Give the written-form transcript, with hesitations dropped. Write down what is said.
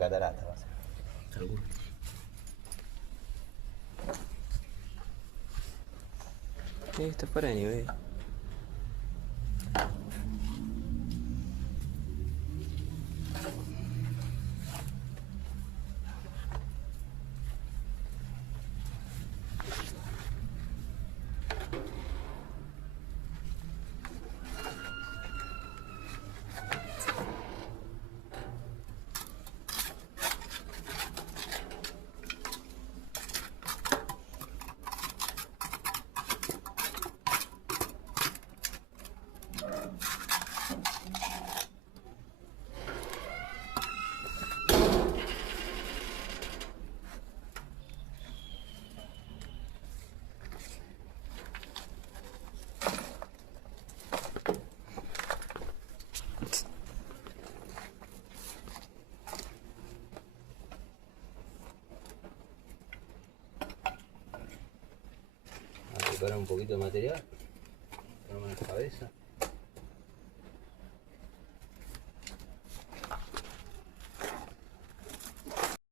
catarata. Va a ser. Seguro. Está fuera de nivel. Vamos a preparar un poquito de material. Ponemos en la cabeza.